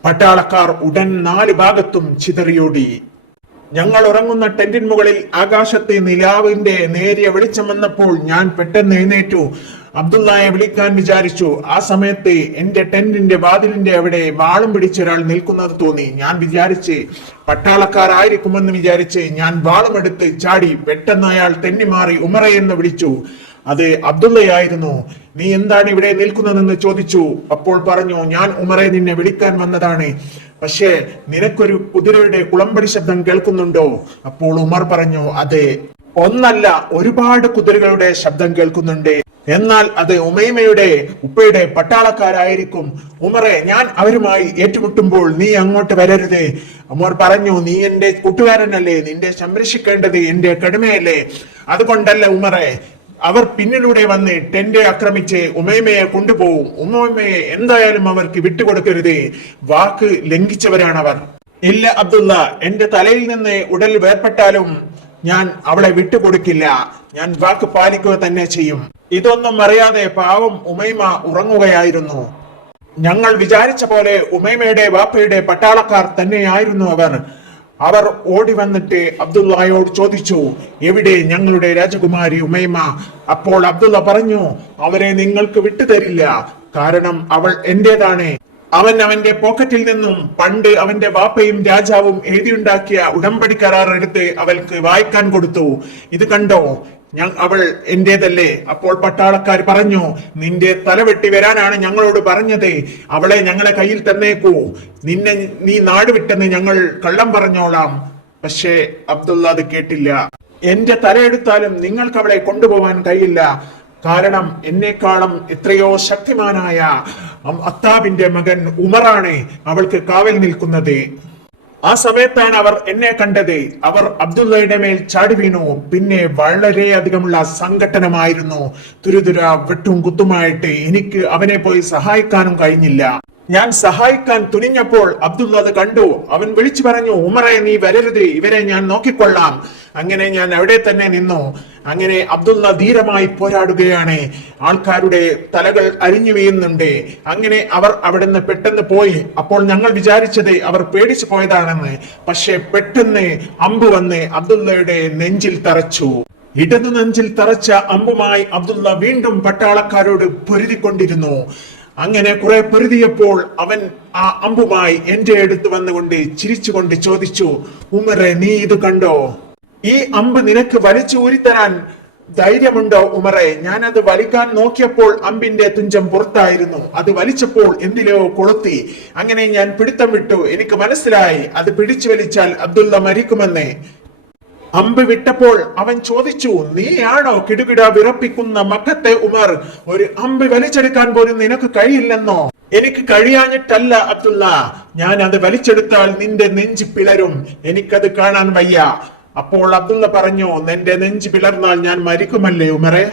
പട്ടാളക്കാർ ഉടൻ 4 ഭാഗത്തും ചിതറിയോടി. ഞങ്ങൾ ഉറങ്ങുന്ന ടെന്റിന് മുകളിൽ ആകാശത്തെ നിലാവിന്റെ നേരിയ വെളിച്ചം വന്നപ്പോൾ ഞാൻ പെട്ടെന്ന് എഴുന്നേറ്റു. അബ്ദുള്ളയെ വിളിക്കാൻ വിചാരിച്ചു. ആ സമയത്ത് എന്റെ ടെന്റിന്റെ വാതിലിന്റെ അവിടെ വാളും പിടിച്ചൊരാൾ നിൽക്കുന്നത് തോന്നി. ഞാൻ വിചാരിച്ച് പട്ടാളക്കാരായിരിക്കുമെന്ന് വിചാരിച്ച് ഞാൻ വാളുമെടുത്ത് ചാടി. പെട്ടെന്ന് അയാൾ തെന്നിമാറി ഉമറ എന്ന് വിളിച്ചു. അത് അബ്ദുള്ളയായിരുന്നു. നീ എന്താണ് ഇവിടെ നിൽക്കുന്നതെന്ന് ചോദിച്ചു. അപ്പോൾ പറഞ്ഞു, ഞാൻ ഉമറെ നിന്നെ വിളിക്കാൻ വന്നതാണ്. പക്ഷേ നിനക്കൊരു കുതിരയുടെ കുളമ്പടി ശബ്ദം കേൾക്കുന്നുണ്ടോ? അപ്പോൾ ഉമർ പറഞ്ഞു, അതെ, ഒന്നല്ല ഒരുപാട് കുതിരകളുടെ ശബ്ദം കേൾക്കുന്നുണ്ട്. എന്നാൽ അത് ഉമൈമയുടെ ഉപ്പയുടെ പട്ടാളക്കാരായിരിക്കും. ഉമറെ, ഞാൻ അവരുമായി ഏറ്റുമുട്ടുമ്പോൾ നീ അങ്ങോട്ട് വരരുത്. ഉമർ പറഞ്ഞു, നീ എന്റെ കൂട്ടുകാരനല്ലേ, നിന്റെ സംരക്ഷിക്കേണ്ടത് എന്റെ കടമയല്ലേ. അതുകൊണ്ടല്ല ഉമറെ, അവർ പിന്നിലൂടെ വന്ന് ടെന്റ് ആക്രമിച്ച് ഉമൈമയെ കൊണ്ടുപോകും. ഉമൈമയെ എന്തായാലും അവർക്ക് വിട്ടുകൊടുക്കരുത്. വാക്ക് ലംഘിച്ചവരാണവർ. ഇല്ല അബ്ദുള്ള, എന്റെ തലയിൽ നിന്ന് ഉടൽ വേർപെട്ടാലും ഞാൻ അവളെ വിട്ടുകൊടുക്കില്ല. ഞാൻ വാക്ക് പാലിക്കുക തന്നെ ചെയ്യും. ഇതൊന്നും അറിയാതെ പാവം ഉമൈമ ഉറങ്ങുകയായിരുന്നു. ഞങ്ങൾ വിചാരിച്ച പോലെ ഉമൈമയുടെ വാപ്പയുടെ പട്ടാളക്കാർ തന്നെയായിരുന്നു അവർ. അവർ ഓടി വന്നിട്ട് അബ്ദുള്ളയോട് ചോദിച്ചു, എവിടെ ഞങ്ങളുടെ രാജകുമാരി ഉമൈമ? അപ്പോൾ അബ്ദുള്ള പറഞ്ഞു, അവരെ നിങ്ങൾക്ക് വിട്ടുതരില്ല, കാരണം അവൾ എന്റേതാണ്. അവൻ അവന്റെ പോക്കറ്റിൽ നിന്നും പണ്ട് അവന്റെ വാപ്പയും രാജാവും എഴുതിയുണ്ടാക്കിയ ഉടമ്പടി കരാർ എടുത്ത് അവൾക്ക് വായിക്കാൻ കൊടുത്തു. ഇത് കണ്ടോ, അവൾ എന്റേതല്ലേ? അപ്പോൾ പട്ടാളക്കാർ പറഞ്ഞു, നിന്റെ തല വെട്ടി വരാനാണ് ഞങ്ങളോട് പറഞ്ഞത്. അവളെ ഞങ്ങളെ കയ്യിൽ തന്നേക്കൂ. നീ നാട് വിട്ടെന്ന് ഞങ്ങൾ കള്ളം പറഞ്ഞോളാം. പക്ഷേ അബ്ദുള്ള അത് കേട്ടില്ല. എന്റെ തലയെടുത്താലും നിങ്ങൾക്ക് അവളെ കൊണ്ടുപോകാൻ കഴിയില്ല. കാരണം എന്നെക്കാളും എത്രയോ ശക്തിമാനായ അത്താബിന്റെ മകൻ ഉമറാണ് അവൾക്ക് കാവൽ നിൽക്കുന്നത്. ആ സമയത്താണ് അവർ എന്നെ കണ്ടത്. അവർ അബ്ദുള്ളയുടെ മേൽ ചാടി വീണു. പിന്നെ വളരെയധികമുള്ള സംഘട്ടനമായിരുന്നു. തുരുതുര വെട്ടും കുത്തുമായിട്ട് എനിക്ക് അവനെ പോയി സഹായിക്കാനും കഴിഞ്ഞില്ല. ഞാൻ സഹായിക്കാൻ തുനിഞ്ഞപ്പോൾ അബ്ദുള്ള അത് കണ്ടു. അവൻ വിളിച്ചു പറഞ്ഞു, ഉമറെ, നീ വരരുത്, ഇവരെ ഞാൻ നോക്കിക്കൊള്ളാം. അങ്ങനെ ഞാൻ അവിടെ തന്നെ നിന്നു. അങ്ങനെ അബ്ദുള്ള ധീരമായി പോരാടുകയാണ്. ആൾക്കാരുടെ തലകൾ അരിഞ്ഞു വീഴുന്നുണ്ട്. അങ്ങനെ അവർ അവിടുന്ന് പെട്ടെന്ന് പോയി. അപ്പോൾ ഞങ്ങൾ വിചാരിച്ചത് അവർ പേടിച്ചു പോയതാണെന്ന്. പക്ഷെ പെട്ടെന്ന് അമ്പ് വന്ന് അബ്ദുള്ളയുടെ നെഞ്ചിൽ തറച്ചു. ഇടതു നെഞ്ചിൽ തറച്ച അമ്പുമായി അബ്ദുള്ള വീണ്ടും പട്ടാളക്കാരോട് പൊരുതിക്കൊണ്ടിരുന്നു. അങ്ങനെ കുറെ പൊരുതിയപ്പോൾ അവൻ ആ അമ്പുമായി എന്റെ അടുത്ത് വന്നുകൊണ്ട് ചിരിച്ചുകൊണ്ട് ചോദിച്ചു, ഉമറെ, നീ ഇത് കണ്ടോ? ഈ അമ്പ് നിനക്ക് വലിച്ചു ഊരിത്തരാൻ ധൈര്യമുണ്ടോ ഉമറെ? ഞാനത് വലിക്കാൻ നോക്കിയപ്പോൾ അമ്പിന്റെ തുഞ്ചം പുറത്തായിരുന്നു. അത് വലിച്ചപ്പോൾ എന്തിലോ കൊളുത്തി. അങ്ങനെ ഞാൻ പിടുത്തം വിട്ടു. എനിക്ക് മനസ്സിലായി അത് പിടിച്ചു വലിച്ചാൽ അബ്ദുള്ള മരിക്കുമെന്ന്. അമ്പ് വിട്ടപ്പോൾ അവൻ ചോദിച്ചു, നീയാണോ കിടുകിട വിറപ്പിക്കുന്ന മക്കത്തെ ഉമർ? ഒരു അമ്പ് വലിച്ചെടുക്കാൻ പോലും നിനക്ക് കഴിയില്ലെന്നോ? എനിക്ക് കഴിയാഞ്ഞിട്ടല്ല അബ്ദുള്ള, ഞാൻ അത് വലിച്ചെടുത്താൽ നിന്റെ നെഞ്ച് പിളരും. എനിക്കത് കാണാൻ വയ്യ. അപ്പോൾ അബ്ദുള്ള പറഞ്ഞു, നിന്റെ നെഞ്ച് പിളർന്നാൽ ഞാൻ മരിക്കുമല്ലേ ഉമറെ?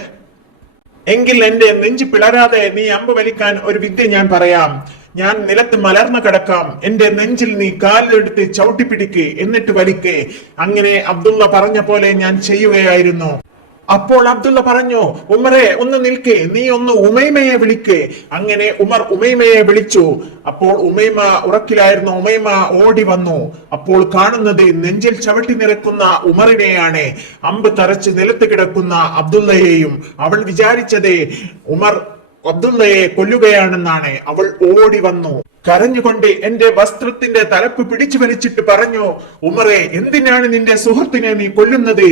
എങ്കിൽ എന്റെ നെഞ്ച് പിളരാതെ നീ അമ്പ് വലിക്കാൻ ഒരു വിദ്യ ഞാൻ പറയാം. ഞാൻ നിലത്ത് മലർന്നു കിടക്കാം. എന്റെ നെഞ്ചിൽ നീ കാലിലെടുത്ത് ചവിട്ടിപ്പിടിക്ക്, എന്നിട്ട് വലിക്ക്. അങ്ങനെ അബ്ദുള്ള പറഞ്ഞ പോലെ ഞാൻ ചെയ്യുകയായിരുന്നു. അപ്പോൾ അബ്ദുള്ള പറഞ്ഞു, ഉമറെ ഒന്ന് നിൽക്ക്, നീ ഒന്ന് ഉമൈമയെ വിളിക്ക്. അങ്ങനെ ഉമർ ഉമൈമയെ വിളിച്ചു. അപ്പോൾ ഉമൈമ ഉറക്കിലായിരുന്നു. ഉമൈമ ഓടി വന്നു. അപ്പോൾ കാണുന്നത് നെഞ്ചിൽ ചവിട്ടി നിറക്കുന്ന ഉമറിനെയാണ്, അമ്പ് തറച്ച് നിലത്ത് കിടക്കുന്ന അബ്ദുള്ളയെയും. അവൾ വിചാരിച്ചത് ഉമർ അബ്ദുള്ളയെ കൊല്ലുകയാണെന്നാണ്. അവൾ ഓടി വന്നു കരഞ്ഞുകൊണ്ട് എന്റെ വസ്ത്രത്തിന്റെ തലപ്പ് പിടിച്ചു വലിച്ചിട്ട് പറഞ്ഞു, ഉമറെ, എന്തിനാണ് നിന്റെ സുഹൃത്തിനെ നീ കൊല്ലുന്നത്?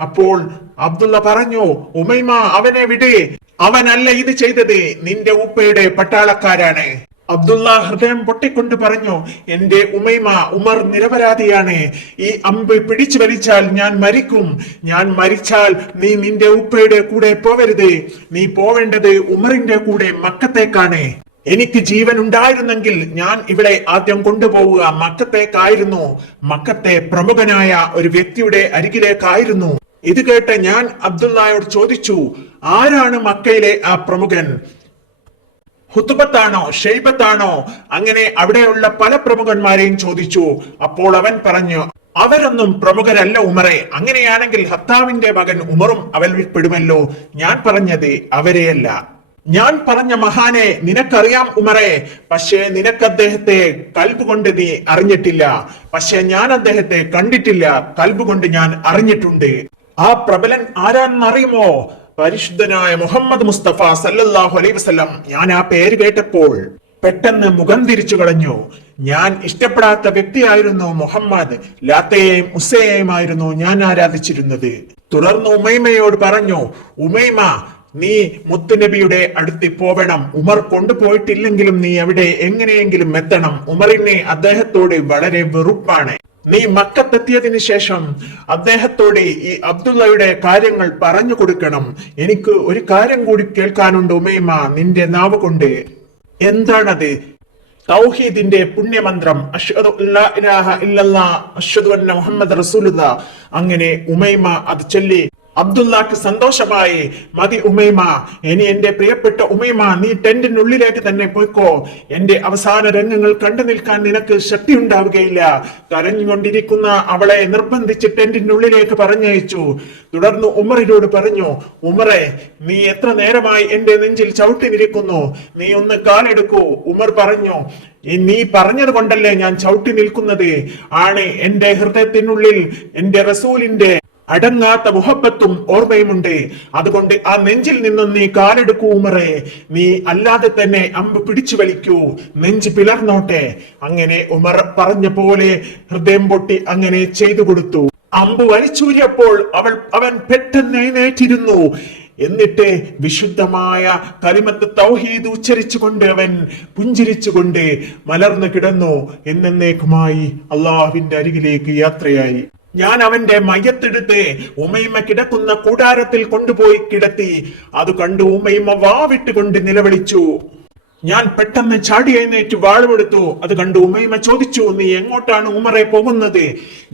അപ്പോൾ അബ്ദുള്ള പറഞ്ഞു, ഉമൈമ, അവനെ വിട്, അവനല്ല ഇത് ചെയ്തത്, നിന്റെ ഉപ്പയുടെ പട്ടാളക്കാരാണ്. അബ്ദുള്ള ഹൃദയം പൊട്ടിക്കൊണ്ട് പറഞ്ഞു, എന്റെ ഉമൈമ, ഉമർ നിരപരാധിയാണ്. ഈ അമ്പ് പിടിച്ചു വലിച്ചാൽ ഞാൻ മരിക്കും. ഞാൻ മരിച്ചാൽ നീ നിന്റെ ഉപ്പയുടെ കൂടെ പോവരുത്. നീ പോവേണ്ടത് ഉമറിന്റെ കൂടെ മക്കത്തേക്കാണ്. എനിക്ക് ജീവൻ ഉണ്ടായിരുന്നെങ്കിൽ ഞാൻ ഇവിടെ ആദ്യം കൊണ്ടുപോവുക മക്കത്തേക്കായിരുന്നു. മക്കത്തെ പ്രമുഖനായ ഒരു വ്യക്തിയുടെ അരികിലേക്കായിരുന്നു. ഇത് കേട്ട് ഞാൻ അബ്ദുള്ളയോട് ചോദിച്ചു, ആരാണ് മക്കയിലെ ആ പ്രമുഖൻ? ഹുതുബത്താണോ, ഷെയ്ബത്താണോ? അങ്ങനെ അവിടെയുള്ള പല പ്രമുഖന്മാരെയും ചോദിച്ചു. അപ്പോൾ അവൻ പറഞ്ഞു, അവരൊന്നും പ്രമുഖരല്ല ഉമറെ. അങ്ങനെയാണെങ്കിൽ ഹത്താവിന്റെ മകൻ ഉമറും അവരിൽ പെടുമല്ലോ. ഞാൻ പറഞ്ഞത് അവരെയല്ല. ഞാൻ പറഞ്ഞ മഹാനെ നിനക്കറിയാം ഉമറെ, പക്ഷേ നിനക്ക് അദ്ദേഹത്തെ കൽബ് കൊണ്ട് നീ അറിഞ്ഞിട്ടില്ല. പക്ഷെ ഞാൻ അദ്ദേഹത്തെ കണ്ടിട്ടില്ല, കൽബ് കൊണ്ട് ഞാൻ അറിഞ്ഞിട്ടുണ്ട്. ആ പ്രബലൻ ആരാണെന്നറിയുമോ? പരിശുദ്ധനായ മുഹമ്മദ് മുസ്തഫ സല്ലല്ലാഹു അലൈഹി വസല്ലം. ഞാൻ ആ പേര് കേട്ടപ്പോൾ പെട്ടെന്ന് മുഖം തിരിച്ചു കളഞ്ഞു. ഞാൻ ഇഷ്ടപ്പെടാത്ത വ്യക്തിയായിരുന്നു മുഹമ്മദ്. ലാത്തയെയും ഉസ്സയെയുമായിരുന്നു ഞാൻ ആരാധിച്ചിരുന്നത്. തുടർന്ന് ഉമൈമയോട് പറഞ്ഞു, ഉമൈമ, നീ മുത്തുനബിയുടെ അടുത്ത് പോവണം. ഉമർ കൊണ്ടുപോയിട്ടില്ലെങ്കിലും നീ അവിടെ എങ്ങനെയെങ്കിലും എത്തണം. ഉമറിനെ അദ്ദേഹത്തോട് വളരെ വെറുപ്പാണ്. നീ മക്കത്തെത്തിയതിനു ശേഷം അദ്ദേഹത്തോട് ഈ അബ്ദുള്ളയുടെ കാര്യങ്ങൾ പറഞ്ഞു കൊടുക്കണം. എനിക്ക് ഒരു കാര്യം കൂടി കേൾക്കാനുണ്ട് ഉമൈമ, നിന്റെ നാവ് കൊണ്ട്. എന്താണത്? തൗഹീദിന്റെ പുണ്യമന്ത്രം, അശ്ഹദു അല്ലാ ഇലാഹ ഇല്ലല്ലാഹ് അശ്ഹദു അന്ന മുഹമ്മദ് റസൂലുള്ളാഹ്. അങ്ങനെ ഉമൈമ അത് ചൊല്ലി. അബ്ദുള്ളക്ക് സന്തോഷമായി. മതി ഉമൈമ, ഇനി എന്റെ പ്രിയപ്പെട്ട ഉമൈമ, നീ ടെന്റിനുള്ളിലേക്ക് തന്നെ പോയിക്കോ. എന്റെ അവസാന രംഗങ്ങൾ കണ്ടു നിൽക്കാൻ നിനക്ക് ശക്തി ഉണ്ടാവുകയില്ല. കരഞ്ഞുകൊണ്ടിരിക്കുന്ന അവളെ നിർബന്ധിച്ച് ടെന്റിനുള്ളിലേക്ക് പറഞ്ഞയച്ചു. തുടർന്ന് ഉമറിനോട് പറഞ്ഞു, ഉമറെ, നീ എത്ര നേരമായി എന്റെ നെഞ്ചിൽ ചവിട്ടി നിൽക്കുന്നു? നീ ഒന്ന് കാലെടുക്കൂ. ഉമർ പറഞ്ഞു, നീ പറഞ്ഞത് കൊണ്ടല്ലേ ഞാൻ ചവിട്ടി നിൽക്കുന്നത്. ആണ്, എന്റെ ഹൃദയത്തിനുള്ളിൽ എന്റെ റസൂലിന്റെ അടങ്ങാത്ത മുഹബത്തും ഓർമ്മയുമുണ്ട്. അതുകൊണ്ട് ആ നെഞ്ചിൽ നിന്നും നീ കാലെടുക്കൂ ഉമറെ. നീ അല്ലാതെ തന്നെ അമ്പ് പിടിച്ചു വലിക്കൂ, നെഞ്ച് പിളർന്നോട്ടെ. അങ്ങനെ ഉമർ പറഞ്ഞ പോലെ ഹൃദയം പൊട്ടി അങ്ങനെ ചെയ്തു കൊടുത്തു. അമ്പ് വലിച്ചൂരിയപ്പോൾ അവൻ പെട്ടെന്ന് എഴുന്നേറ്റിരുന്നു. എന്നിട്ട് വിശുദ്ധമായ കലിമത്ത് തൗഹീദ് ഉച്ചരിച്ചുകൊണ്ട് അവൻ പുഞ്ചിരിച്ചുകൊണ്ട് മലർന്നു കിടന്നു. എന്നേക്കുമായി അള്ളാഹുവിന്റെ അരികിലേക്ക് യാത്രയായി. ഞാൻ അവന്റെ മയ്യത്തെടുത്ത് ഉമൈമ കിടക്കുന്ന കൂടാരത്തിൽ കൊണ്ടുപോയി കിടത്തി. അത് കണ്ടു ഉമൈമ വാവിട്ടുകൊണ്ട് നിലവിളിച്ചു. ഞാൻ പെട്ടെന്ന് ചാടി എഴുന്നേറ്റ് വാളുമെടുത്തു. അത് കണ്ടു ഉമൈമ ചോദിച്ചു, നീ എങ്ങോട്ടാണ് ഉമറെ പോകുന്നത്?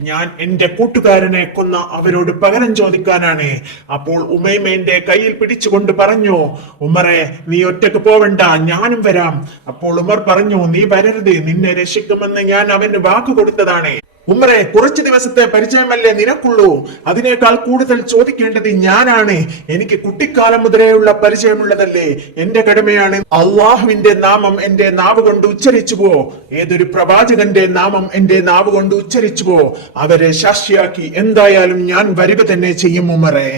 ഞാൻ എന്റെ കൂട്ടുകാരനെ കൊന്ന അവരോട് പകരം ചോദിക്കാനാണ്. അപ്പോൾ ഉമൈമ എന്റെ കയ്യിൽ പിടിച്ചുകൊണ്ട് പറഞ്ഞു, ഉമറെ, നീ ഒറ്റക്ക് പോവണ്ട, ഞാനും വരാം. അപ്പോൾ ഉമർ പറഞ്ഞു, നീ വരരുത്, നിന്നെ രക്ഷിക്കുമെന്ന് ഞാൻ അവന് വാക്ക് കൊടുത്തതാണ്. ഉമറെ, കുറച്ചു ദിവസത്തെ പരിചയമല്ലേ നിനക്കുള്ളൂ. അതിനേക്കാൾ കൂടുതൽ ചോദിക്കേണ്ടത് ഞാനാണ്. എനിക്ക് കുട്ടിക്കാലം മുതലേയുള്ള പരിചയമുള്ളതല്ലേ. എന്റെ കടമയാണ്. അള്ളാഹുവിന്റെ നാമം എന്റെ നാവ് കൊണ്ട് ഉച്ചരിച്ചുവോ, ഏതൊരു പ്രവാചകന്റെ നാമം എന്റെ നാവ് കൊണ്ട് ഉച്ചരിച്ചുവോ, അവരെ സാക്ഷിയാക്കി എന്തായാലും ഞാൻ വരിക തന്നെ ചെയ്യും ഉമറെ.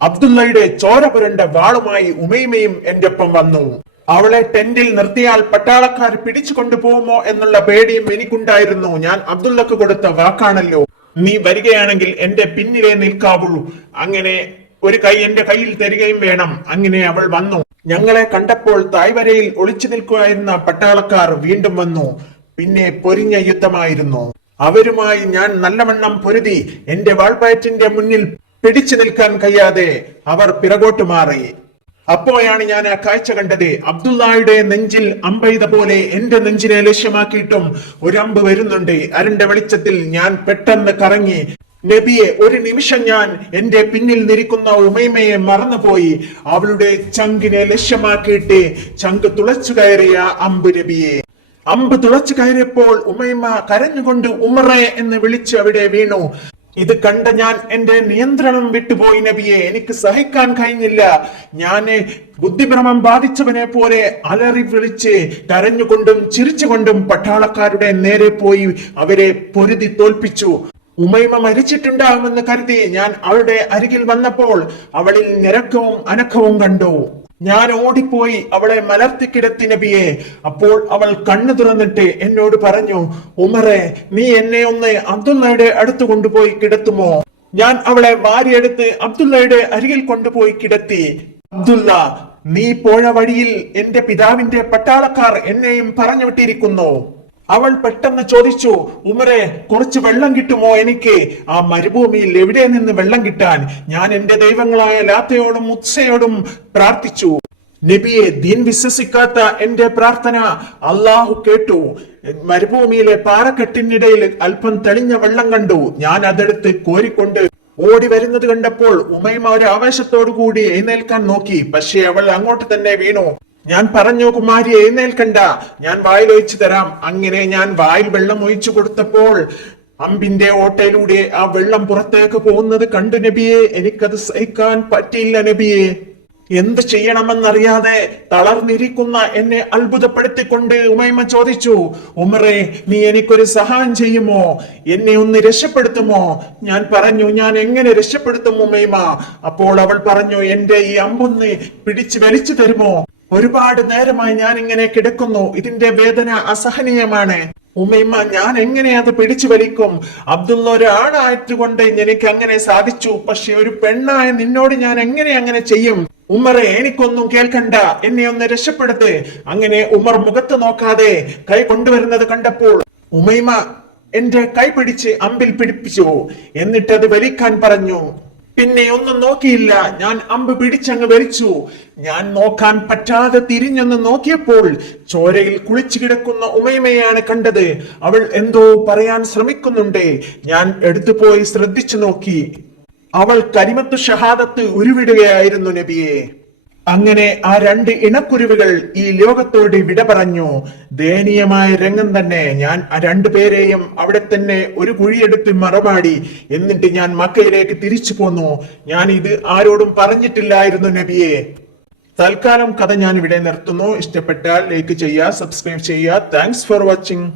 അബ്ദുള്ളയുടെ ചോര പുരണ്ട വാളുമായി ഉമൈമയും എന്റെ ഒപ്പം വന്നു. അവളെ ടെന്റിൽ നിർത്തിയാൽ പട്ടാളക്കാർ പിടിച്ചു കൊണ്ടുപോകുമോ എന്നുള്ള പേടിയും എനിക്കുണ്ടായിരുന്നു. ഞാൻ അബ്ദുള്ളക്ക് കൊടുത്ത വാക്കാണല്ലോ. നീ വരികയാണെങ്കിൽ എന്റെ പിന്നിലെ നിൽക്കാവുള്ളൂ. അങ്ങനെ ഒരു കൈ എന്റെ കയ്യിൽ തരികയും വേണം. അങ്ങനെ അവൾ വന്നു. ഞങ്ങളെ കണ്ടപ്പോൾ തായ്വരയിൽ ഒളിച്ചു നിൽക്കുകയായിരുന്ന പട്ടാളക്കാർ വീണ്ടും വന്നു. പിന്നെ പൊരിഞ്ഞ യുദ്ധമായിരുന്നു. അവരുമായി ഞാൻ നല്ലവണ്ണം പൊരുതി. എന്റെ വാൾപ്പയറ്റിന്റെ മുന്നിൽ പിടിച്ചു നിൽക്കാൻ കഴിയാതെ അവർ പിറകോട്ട് മാറി. അപ്പോഴാണ് ഞാൻ ആ കാഴ്ച കണ്ടത്. അബ്ദുള്ളയുടെ നെഞ്ചിൽ അമ്പെയ്ത പോലെ എന്റെ നെഞ്ചിനെ ലക്ഷ്യമാക്കിയിട്ടും ഒരമ്പ് വരുന്നുണ്ട്. അരണ്ട വെളിച്ചത്തിൽ ഞാൻ പെട്ടെന്ന് കറങ്ങി. നബിയെ, ഒരു നിമിഷം ഞാൻ എന്റെ പിന്നിൽ നിൽക്കുന്ന ഉമൈമയെ മറന്നുപോയി. അവളുടെ ചങ്കിനെ ലക്ഷ്യമാക്കിയിട്ട് ചങ്ക് തുളച്ചു കയറിയ അമ്പ് നബിയെ. അമ്പ് തുളച്ചു കയറിയപ്പോൾ ഉമൈമ കരഞ്ഞുകൊണ്ട് ഉമറെ എന്ന് വിളിച്ച് അവിടെ വീണു. ഇത് കണ്ട ഞാൻ എന്റെ നിയന്ത്രണം വിട്ടുപോയി നബിയെ. എനിക്ക് സഹിക്കാൻ കഴിഞ്ഞില്ല. ഞാന് ബുദ്ധിഭ്രമം ബാധിച്ചവനെ പോലെ അലറി വിളിച്ച് കരഞ്ഞുകൊണ്ടും ചിരിച്ചുകൊണ്ടും പട്ടാളക്കാരുടെ നേരെ പോയി അവരെ പൊരുതി തോൽപ്പിച്ചു. ഉമൈമ മരിച്ചിട്ടുണ്ടാകുമെന്ന് കരുതി ഞാൻ അവളുടെ അരികിൽ വന്നപ്പോൾ അവളിൽ ഞരക്കവും അനക്കവും കണ്ടു. ഞാൻ ഓടിപ്പോയി അവളെ മലർത്തിക്കിടത്തി നബിയെ. അപ്പോൾ അവൾ കണ്ണു തുറന്നിട്ട് എന്നോട് പറഞ്ഞു, ഉമറെ, നീ എന്നെ ഒന്ന് അബ്ദുള്ളയുടെ അടുത്ത് കൊണ്ടുപോയി കിടത്തുമോ? ഞാൻ അവളെ വാരിയെടുത്ത് അബ്ദുള്ളയുടെ അരികിൽ കൊണ്ടുപോയി കിടത്തി. അബ്ദുള്ള, നീ പോയ വഴിയിൽ എന്റെ പിതാവിന്റെ പട്ടാളക്കാർ എന്നെയും പറഞ്ഞു വിട്ടിരിക്കുന്നു. അവൾ പെട്ടെന്ന് ചോദിച്ചു, ഉമറെ, കുറച്ച് വെള്ളം കിട്ടുമോ എനിക്ക്? ആ മരുഭൂമിയിൽ എവിടെ നിന്ന് വെള്ളം കിട്ടാൻ? ഞാൻ എന്റെ ദൈവങ്ങളായ ലാത്തയോടും മുത്സയോടും പ്രാർത്ഥിച്ചു. നബിയെ, ദീൻ വിശ്വസിക്കാത്ത എന്റെ പ്രാർത്ഥന അള്ളാഹു കേട്ടു. മരുഭൂമിയിലെ പാറക്കെട്ടിനിടയിൽ അല്പം തെളിഞ്ഞ വെള്ളം കണ്ടു. ഞാൻ അതെടുത്ത് കോരിക്കൊണ്ട് ഓടി വരുന്നത് കണ്ടപ്പോൾ ഉമൈമ ഒരു ആവേശത്തോടു കൂടി എഴുന്നേൽക്കാൻ നോക്കി. പക്ഷേ അവൾ അങ്ങോട്ട് തന്നെ വീണു. ഞാൻ പറഞ്ഞു, കുമാരി എഴുന്നേൽക്കണ്ട, ഞാൻ വായിൽ ഒഴിച്ചു തരാം. അങ്ങനെ ഞാൻ വായിൽ വെള്ളം ഒഴിച്ചു കൊടുത്തപ്പോൾ അമ്പിന്റെ ഓട്ടയിലൂടെ ആ വെള്ളം പുറത്തേക്ക് പോകുന്നത് കണ്ടു നബിയെ. എനിക്കത് സഹിക്കാൻ പറ്റിയില്ല നബിയെ. എന്ത് ചെയ്യണമെന്നറിയാതെ തളർന്നിരിക്കുന്ന എന്നെ അത്ഭുതപ്പെടുത്തിക്കൊണ്ട് ഉമൈമ ചോദിച്ചു, ഉമറെ, നീ എനിക്കൊരു സഹായം ചെയ്യുമോ? എന്നെ ഒന്ന് രക്ഷപ്പെടുത്തുമോ? ഞാൻ പറഞ്ഞു, ഞാൻ എങ്ങനെ രക്ഷപ്പെടുത്തും ഉമൈമ? അപ്പോൾ അവൾ പറഞ്ഞു, എന്റെ ഈ അമ്പൊന്ന് പിടിച്ചു വലിച്ചു തരുമോ? ഒരുപാട് നേരമായി ഞാൻ ഇങ്ങനെ കിടക്കുന്നു. ഇതിന്റെ വേദന അസഹനീയമാണ്. ഉമൈമ, ഞാൻ എങ്ങനെ അത് പിടിച്ചു വലിക്കും? അബ്ദുള്ള ഒരു ആണായിട്ടുകൊണ്ട് എനിക്ക് അങ്ങനെ സാധിച്ചു. പക്ഷെ ഒരു പെണ്ണായ നിന്നോട് ഞാൻ എങ്ങനെ അങ്ങനെ ചെയ്യും? ഉമറെ, എനിക്കൊന്നും കേൾക്കണ്ട, എന്നെ ഒന്ന് രക്ഷപ്പെടുത്ത്. അങ്ങനെ ഉമർ മുഖത്ത് നോക്കാതെ കൈ കൊണ്ടുവരുന്നത് കണ്ടപ്പോൾ ഉമൈമ എന്റെ കൈ പിടിച്ച് അമ്പിൽ പിടിപ്പിച്ചു. എന്നിട്ട് അത് വലിക്കാൻ പറഞ്ഞു. പിന്നെ ഒന്നും നോക്കിയില്ല, ഞാൻ അമ്പ് പിടിച്ചങ്ങ് വലിച്ചു. ഞാൻ നോക്കാൻ പറ്റാതെ തിരിഞ്ഞൊന്ന് നോക്കിയപ്പോൾ ചോരയിൽ കുളിച്ചു കിടക്കുന്ന ഉമൈമയാണ് കണ്ടത്. അവൾ എന്തോ പറയാൻ ശ്രമിക്കുന്നുണ്ട്. ഞാൻ എടുത്തുപോയി ശ്രദ്ധിച്ചു നോക്കി. അവൾ കലിമത്തു ഷഹാദത്ത് ഉരുവിടുകയായിരുന്നു നബിയെ. അങ്ങനെ ആ രണ്ട് ഇണക്കുരുവികൾ ഈ ലോകത്തോട് വിട പറഞ്ഞു. ദയനീയമായ രംഗം തന്നെ. ഞാൻ ആ രണ്ടുപേരെയും അവിടെ തന്നെ ഒരു കുഴിയെടുത്ത് മറമാടി. എന്നിട്ട് ഞാൻ മക്കയിലേക്ക് തിരിച്ചു പോന്നു. ഞാൻ ഇത് ആരോടും പറഞ്ഞിട്ടില്ലായിരുന്നു നബിയെ. തൽക്കാലം കഥ ഞാൻ ഇവിടെ നിർത്തുന്നു. ഇഷ്ടപ്പെട്ടാൽ ലൈക്ക് ചെയ്യുക, സബ്സ്ക്രൈബ് ചെയ്യുക. Thanks for watching.